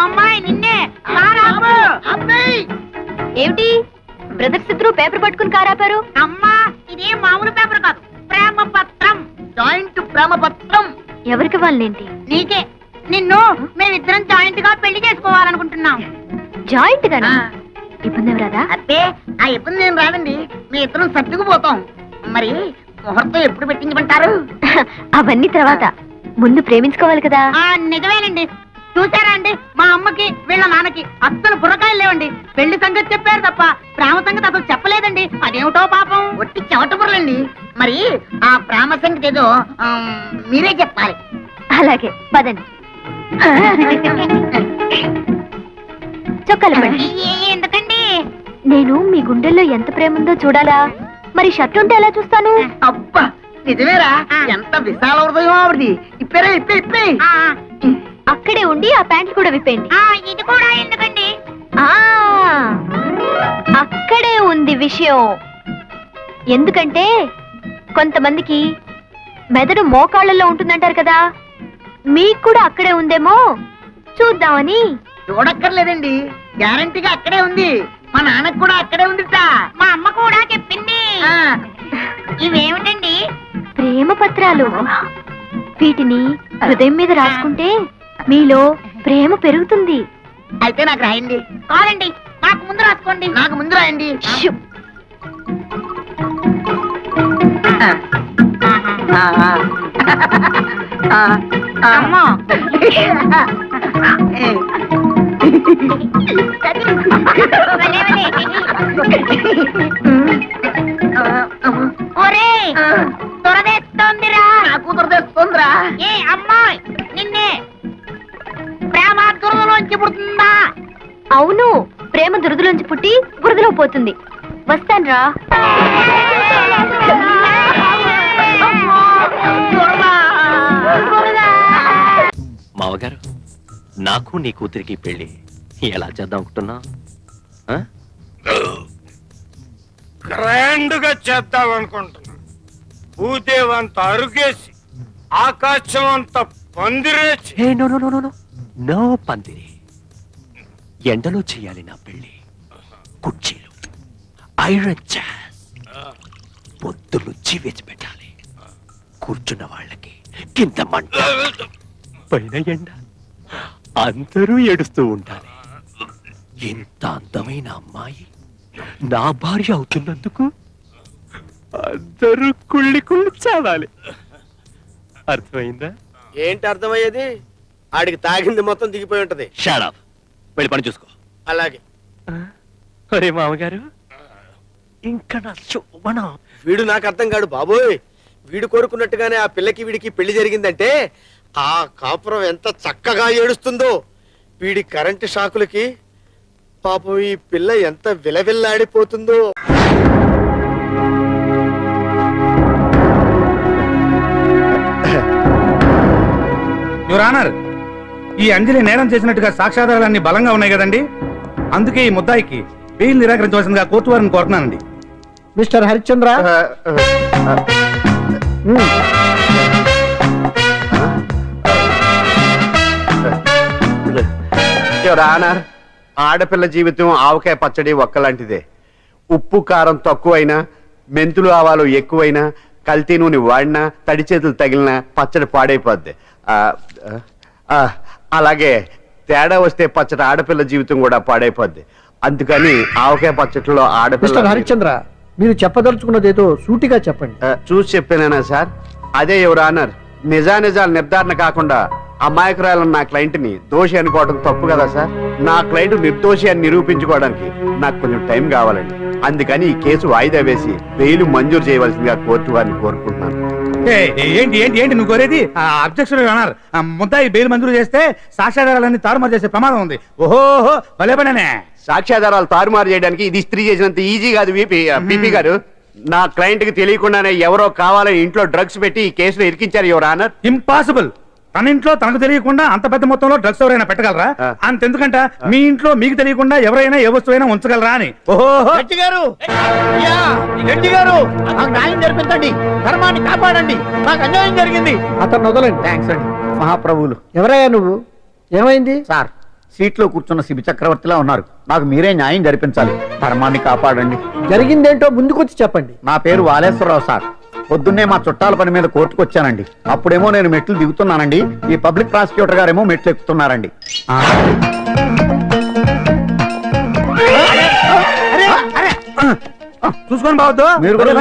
అమ్మాయి నిన్నే ఏమిటి బ్రదర్స్ ఇద్దరు పేపర్ పట్టుకుని కారాపారు? అమ్మా ఇది మామూలు పేపర్ కాదు, ప్రేమ పత్రం, జాయింట్ ప్రేమ పత్రం. ఎవరికి వాళ్ళేంటి? నీకే. నిన్ను మేమిద్దరం జాయింట్ గా పెళ్లి చేసుకోవాలనుకుంటున్నాం. జాయింట్ గానా? ఇబ్బంది ఎవరాదా? అబ్బే ఆ ఇబ్బంది ఏం రాదండి, మీ ఇద్దరం సర్దుకుపోతాం. మరి ముహూర్తం ఎప్పుడు పెట్టించమంటారు? అవన్నీ తర్వాత, ముందు ప్రేమించుకోవాలి కదా. నిజమేనండి. చూసారా అండి, మా అమ్మకి వీళ్ళ నాన్నకి అస్సలు బుర్రకాయలు లేవండి. పెళ్లి సంగతి చెప్పారు తప్ప ప్రేమ సంగతి అసలు చెప్పలేదండి. అదేమిటో పాపం, ఒట్టి చెవట బుర్రండి. మరి ఆ ప్రేమ సంగతి ఏదో మీరే చెప్పాలి. అలాగే పదండి. చొక్కాలు పడండి. ఎందుకండి? నేను మీ గుండెల్లో ఎంత ప్రేమ ఉందో చూడాలా? మరి షర్ట్ ఉంటే ఎలా చూస్తాను? అబ్బా నిజమేరా, ఎంత విశాల హృదయం ఆవిడది. ఇప్పేరా ఇప్పే ఇప్పే. అక్కడే ఉండి ఆ ప్యాంట్ కూడా విప్పేయండి. ఇది కూడా ఎందుకండి? అక్కడే ఉంది విషయం. ఎందుకంటే కొంతమందికి మెదడు మోకాళ్ళలో ఉంటుందంటారు కదా, మీకు కూడా అక్కడే ఉందేమో చూద్దామని. చూడక్కర్లేదండి, గ్యారంటీగా అక్కడే ఉంది. మా నాన్నకు కూడా అక్కడే ఉందిట, మా అమ్మ కూడా చెప్పింది. ఇవేమిటండి? ప్రేమ పత్రాలు. వీటిని హృదయం మీద రాసుకుంటే మీలో ప్రేమ పెరుగుతుంది. అయితే నాకు రాయండి. కాదండి, నాకు ముందు రాసుకోండి. నాకు ముందు రాయండి. అమ్మా ఒరే దురదేస్తోందిరా. నాకు దురదేస్తోందిరా. ఏ అమ్మాయి నిన్నే ప్రేమ దురదలోంచి పుడుతుందా? అవును, ప్రేమ దురదలోంచి పుట్టి బురదలో పోతుంది. వస్తాన్రా. మావగారు, నాకు నీ కూతురికి పెళ్లి ఎలా చేద్దాం అనుకుంటున్నా? గ్రాండ్ గా చేద్దాం అనుకుంటున్నా. భూదేవంత అరుగేసి ఆకాశం అంత పందిరేసి. నో పందిరి. ఎండలో చేయాలి నా పెళ్లి. కుర్చీలు, ఐరన్ చైర్స్, పొద్దులు వేసి పెట్టాలి. కూర్చున్న వాళ్ళకి కింద మంట, పైన ఎండ, అందరూ ఏడుస్తూ ఉండాలి. ఇంత అందమైన అమ్మాయి నా భార్య అవుతున్నందుకు అందరూ కుళ్ళి చావాలి. అర్థమైందా? ఏంటి అర్థమయ్యేది? ఆడికి తాగింది మొత్తం దిగిపోయి ఉంటది. షట్ అప్, వెళ్ళి పని చూసుకో. అలాగే. ఒరే మామగారు, ఇంకా నా శోభనం. వీడు నాకు అర్థం కాడు బాబోయ్. వీడు కోరుకున్నట్టుగానే ఆ పిల్లకి వీడికి పెళ్లి జరిగిందంటే ఆ కాపురం ఎంత చక్కగా ఏడుస్తుందో. వీడి కరెంటు షాకులకి పాపం ఈ పిల్ల ఎంత విలవిల్లాడిపోతుందో. యువర్ ఆనర్, ఈ అంజలి నేరం చేసినట్టుగా సాక్ష్యాధారాలన్నీ బలంగా ఉన్నాయి కదండి. అందుకే ఈ ముద్దాయికి బెయిల్ నిరాకరించవలసిందిగా కోర్టు వారిని కోరుతున్నానండి. మిస్టర్ హరిశ్చంద్ర, యువర్ ఆనర్, ఆడపిల్ల జీవితం ఆవకాయ పచ్చడి ఒక్కలాంటిదే. ఉప్పు కారం తక్కువైనా, మెంతులు ఆవాలు ఎక్కువైనా, కల్తీ నూనె వాడినా, తడి చేతులు తగిలినా పచ్చడి పాడైపోద్ది. అలాగే తేడా వస్తే పచ్చడి ఆడపిల్ల జీవితం కూడా పాడైపోద్ది. అందుకని ఆవకాయ పచ్చడిలో ఆడపిల్ల. హరిశ్చంద్ర, మీరు చెప్పదలుచుకున్నదేదో సూటిగా చెప్పండి. చూసి చెప్పానా సార్? అదే యువర్ ఆనర్, నిజానిజాలు నిర్ధారణ కాకుండా అమాయకురాలను నా క్లయింట్ ని దోషి అనుకోవడం తప్పు కదా సార్. నా క్లయింట్ నిర్దోషి అని నిరూపించుకోవడానికి నాకు కొంచెం టైం కావాలండి. అందుకని ఈ కేసు వాయిదా వేసి బెయిల్ మంజూరు చేయవలసిందిగా కోర్టు వారిని కోరుకుంటున్నాను. ఏంటి ఏంటి ఏంటి నువ్వు కోరేది? అబ్జెక్షన్ అన్నారు. ముద్దాయి బెయిల్ మంజూరు చేస్తే సాక్ష్యాధారాలన్నీ తారుమారు చేసే ప్రమాదం ఉంది. ఓహో భలే పనేనే. సాక్ష్యాధారాలు తారుమారు చేయడానికి ఇది ఇస్త్రీ చేసినంత ఈజీ కాదు పిపి గారు. నా క్లయింట్ కి తెలియకుండానే ఎవరో కావాలని ఇంట్లో డ్రగ్స్ పెట్టి ఈ కేసులో ఇరికించారు యువర్ ఆనర్. ఇంపాసిబుల్. తన ఇంట్లో తనకు తెలియకుండా అంత పెద్ద మొత్తంలో డ్రగ్స్ ఎవరైనా పెట్టగలరా? అంతెందుకంట మీ ఇంట్లో మీకు తెలియకుండా ఎవరైనా ఏ వస్తువైనా ఉంచగలరా అని. ఓహో గారు, నాకు న్యాయం జరిపించండి, ధర్మాన్ని కాపాడండి, నాకు అన్యాయం జరిగింది. అతను వదలండి. థ్యాంక్స్ అండి మహాప్రభువులు. ఎవరయ్యా నువ్వు? ఏమైంది? సార్, సీట్లో కూర్చున్న శిబి చక్రవర్తిలా ఉన్నారు. నాకు మీరే న్యాయం జరిపించాలి. ధర్మాన్ని కాపాడండి. జరిగిందేంటో ముందుకొచ్చి చెప్పండి. నా పేరు వాలేశ్వరరావు సార్. పొద్దున్నే మా చుట్టాల పని మీద కోర్టుకు వచ్చానండి. అప్పుడేమో నేను మెట్లు దిగుతున్నానండి, ఈ పబ్లిక్ ప్రాసిక్యూటర్ గారేమో మెట్లు ఎక్కుతున్నారండి. చూసుకొని బావద్దు. మీరు కూడా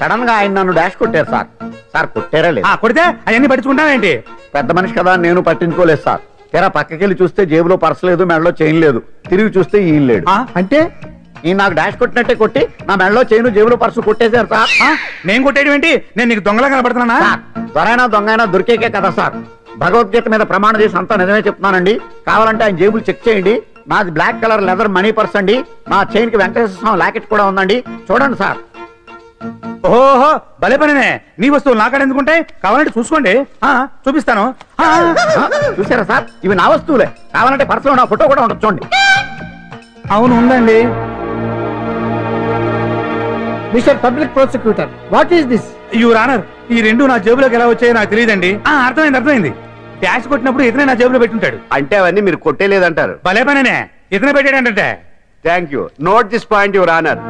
సడన్ గా ఆయన నన్ను డాష్ కొట్టారు సార్. సార్ కొట్టారా లేదు? కొడితే అవన్నీ పట్టించుకుంటావేంటి? పెద్ద మనిషి కదా నేను పట్టించుకోలేదు సార్. తెరా పక్కకెళ్ళి చూస్తే జేబులో పర్స్ లేదు, మెడలో చైన్ లేదు. తిరిగి చూస్తే ఈయన లేడు. అంటే ఈయన నాకు డాష్ కొట్టినట్టే కొట్టి నా మెడలో చైన్ జేబులో పర్సు కొట్టేశారు సార్. నేను కొట్టేయడం ఏంటి? నేను నీకు దొంగలా కనబడుతున్నా? సార్, దొరైనా దొంగైనా దొరికేకే కదా సార్. భగవద్గీత మీద ప్రమాణం చేసి అంతా నిజమే చెప్తున్నానండి. కావాలంటే ఆయన జేబులు చెక్ చేయండి. నాది black colour leather money purse అండి. నా చైన్ కి వెంకటేశ్వర స్వామి లాకెట్ కూడా ఉందండి. చూడండి సార్. ఓహో, భలే పనినే. నీ వస్తువులు నాకాడ ఎందుకుంటాయి? కావాలంటే చూసుకోండి, చూపిస్తాను. చూసారా సార్, ఇవి నా వస్తువులే. కావాలంటే పర్సులో నా ఫోటో కూడా ఉండదు, చూడండి. అవును, ఉందండి. Mister public prosecutor, what is this? Your honour, ఈ రెండు నా జేబులోకి ఎలా వచ్చాయో నాకు తెలియదండి. అర్థమైంది. డాష్ కొట్టినప్పుడు ఇతనే నా జేబులో పెట్టుంటాడు. అంటే అవన్నీ మీరు కొట్టేలేదంటారు. భలే పనినే, ఇతనే పెట్టాడంటే. Thank you. Note this point your honour.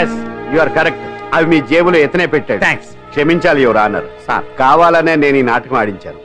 Yes, you are correct. అవి మీ జేబులో ఎత్తనే పెట్టాడు. థ్యాంక్స్. క్షమించాలి యువర్ ఆనర్. సార్, కావాలనే నేను ఈ నాటకం ఆడించాను.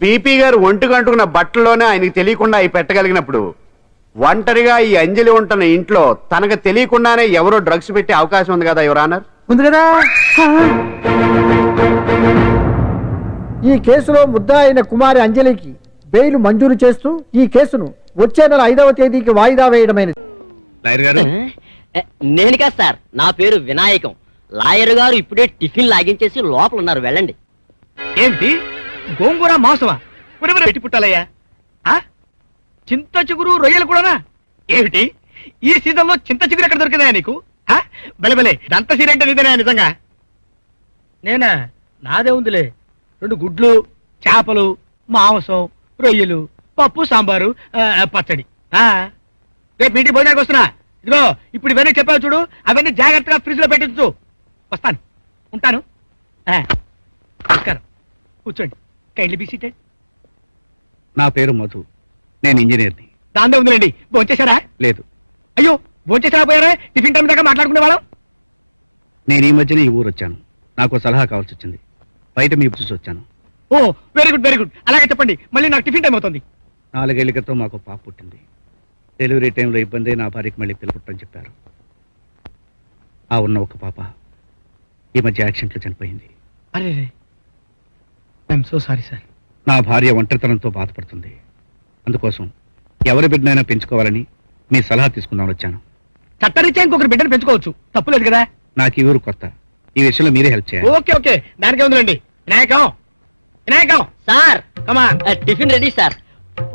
పీపీ గారు ఒంటికంటుకున్న బట్టల్లోనే ఆయనకి తెలియకుండా అవి పెట్టగలిగినప్పుడు, ఒంటరిగా ఈ అంజలి ఉంటున్న ఇంట్లో తనకు తెలియకుండానే ఎవరో డ్రగ్స్ పెట్టే అవకాశం ఉంది కదా యువర్ ఆనర్. ఉంది కదా. ఈ కేసులో ముద్దా అయిన కుమారి అంజలికి బెయిల్ మంజూరు చేస్తూ ఈ కేసును వచ్చే నెల 5వ తేదీకి వాయిదా వేయడమైనది. నేను కాదు సార్, నా పేరు వినాయకం. లాయర్ గారు ఇప్పుడే టిఫిన్ లాగించేసి లోపల ఉన్నారు, వెళ్ళండి. ఏమిటి గోంగూర మాంసమా? పురిమర పెట్టి పుట్టాలయ్యా. చింత చిగురు రొయ్యలు కూడానా? ఏమిటి ఈ సీజన్లో చింత చిగురు ఎక్కడ దొరికిందా నీకు? బలే దంత సీరంటే నిజనే నిజంగా? నేనా? నాదే ఉందిలే. 2 గుడ్లు, చేపలు, మాంసం, రొయ్యలు, పప్పు, సాంబారు, పచ్చడి. రేపు ఇంటికి భోజనానికి వస్తున్నా. ఇదిగో ఇప్పుడు ఇవన్నీ చెప్పావు చూడు, అవన్నీ జాగ్రత్తగా ఫ్రిడ్జ్ లో పెట్టించు. వస్తాను, ఉంటాను. నమస్కారం, కూర్చోండి. Kindly be seated. నా పేరు మధు, నేను ఇంజనీర్ని. దాందే ఉందిలేండి. భోంచేశారా? లేదు. అయ్యో, భోంచేసారా? పోయారా? టిఫిన్ టైం దాకా మాట్లాడుకునే వాళ్ళం. నేను ఈ మధ్యన ఈ ఊరు వచ్చాను. నాకు సలహా కావాల్సి వచ్చింది. బయట మీ చూసి వచ్చాను. ఓ, వెరీ గుడ్. అలాగే చెప్పండి. మళ్ళీ నాకు టిఫిన్ టైం అవుతుంది. 4 ఏళ్ల క్రితం మాకు పాప పుట్టింది. డెలివరీ టైంలో ఇబ్బంది, నా భార్యకి మళ్ళీ పిల్ల పుట్టని చెప్పారు. ఆ ఉన్న ఒక పాప ఈ మధ్య యాక్సిడెంట్లో చనిపోయింది. అరే, ఐఎమ్ సో సారీ సార్. నా భార్య ఒంటరితనంతో బాధపడుతుంది. అందుకోసం ఎవరి బిడ్డనైనా పెంచుకోవాలని మీ సలహా తీసుకుందామని వచ్చాను. చట్టరీత్యా ఇంకొకరు బిడ్డను పెంచుకోవచ్చు, తప్పులేదు కదా. నాకు ఈ ఊరు కొత్త. ఈ విషయంలో మీరే హెల్ప్ చేయాలి. ఓకే, దానికే ఉందిలేండి. వినాయకం సార్, కమా. Tiffin ready sir.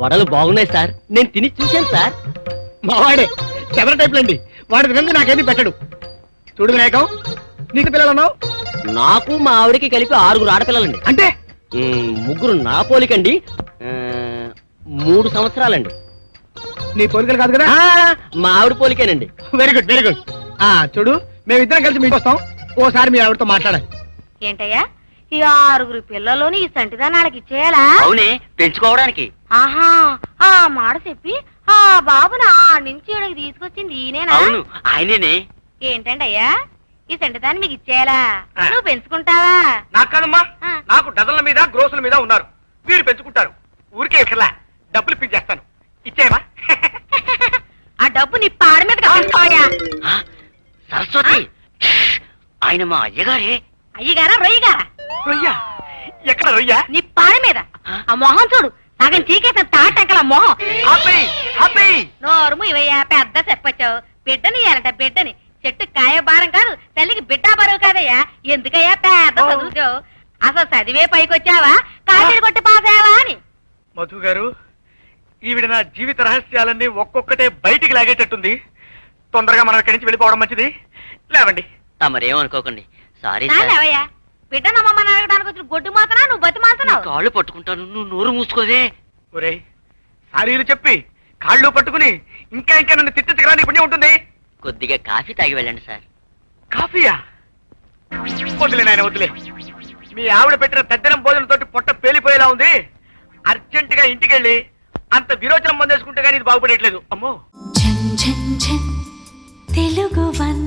వడలు బాగున్నాయి సార్, నేను తిని చూశాను సార్. మావాడే చెవర టైప్లండి. వాడి తినంది నాకేమీ పెట్టడు. చూడు వినాయకం, నీకు పిల్లలు అన్నావు? నాకు మా ఆవిడికి కలిపి 6 ఆడపిల్లలండి. అంటే 3 నా పోలికండి, 3 సంవత్సరాలండి. నీ పోలికలు కాదు కదా? మా ఆవిడ పోలికేనండి. Very good. చూడు, మేమిద్దరం కలిసి మీకు వస్తాం. ఓసారి మీ ఆవిడతో మాట్లాడాలి. ఏంటయ్యా, ఈ 6 పిల్లలోని ఈ సంటిదాన్ని వాళ్ళకి ఇచ్చేయాలా? అవునే, పెంచుకోవడానికి. ఆహా, ఆ మాట చెప్పి ఆ బాబుని ఆ నుంచి ఇక్కడికి తీసుకొచ్చింది ఈయనేనా? అవును, ఆయనేనే. ఏంటండి అయ్యా, ఈ సంటిదాన్ని మీకు ఇచ్చేయాలా? నువ్వు పెంచుకుంటావా? నాకు కాదమ్మా, నాకు డజన్ల మీద గ్రోసుల మీద ఉన్నారు. వీరు పెంచుకుంటారు. ఊరికే ఇక్కడ డబ్బులు ఇప్పించేస్తాను. ఇచ్చేవా? ఆ డబ్బు నీ పాడ మీద కట్టించుకోయా. సరస్వతి, ఆయన మా అయ్యగారే. అయ్యగారా రొయ్యగారా? రొయ్య? ఎక్కడ రొయ్య? నీ పాడ మీద. ఆ మొహం చూడు, సగం చీకేసిన తాటంకల మొహం. నోరుము ఇవయ్యా, పెద్ద చెప్పొచ్చావు. బిడ్డని ఇయ్యాలంట, బిడ్డని. చెట్టు కాయ భారం కాదు, తల్లికి బిడ్డ బరువు కదయ్యా. ఎందుకయ్యా పెద్ద చదువుతావు? అసలు చదివే పైకొచ్చావా, కాపీలు కొట్టి పాసావా అని? మధు గారు, ఈవిడ నా జీవిత రహస్యాలన్నీ ఒక్కొక్కటే బయటికి లాగేటట్టుంది. తొందరగా మనం ఇక్కడి నుంచి వెళ్ళిపోవడం మంచిది. లేవండి. తమరేమనుకోకండి. సారీ లేవయ్యా, బిడ్డ నమ్మని అడగడానికి వచ్చిన గొడ్డు మాత్రం నువ్వు బతి మాత్రం. కాళ్ళు పట్టుకుంటాను, నువ్వు నోరు మూసుకోవే. ఒరే, సారీలు చెప్పి కాళ్ళు పట్టుకుని ఇంకా నన్ను తిట్టించగలని పుణ్యం ఉంటుంది. కొద్దిగా కాఫీ తాగి వెళ్ళండి సార్. కాఫీయా? వద్దులే నాయన, వద్దులే. మీ ఆవిడ పెట్టిన తద్దినం భోజనంతో పొట్ట పేలిపోయేలా ఉంది. అర్జెంటుగా ఇంటికెళ్ళి అంత విరోచనం మందేసుకుంటే కానీ ఇది బాగుపడట్లేదు అమ్మో. తెలుగు వన్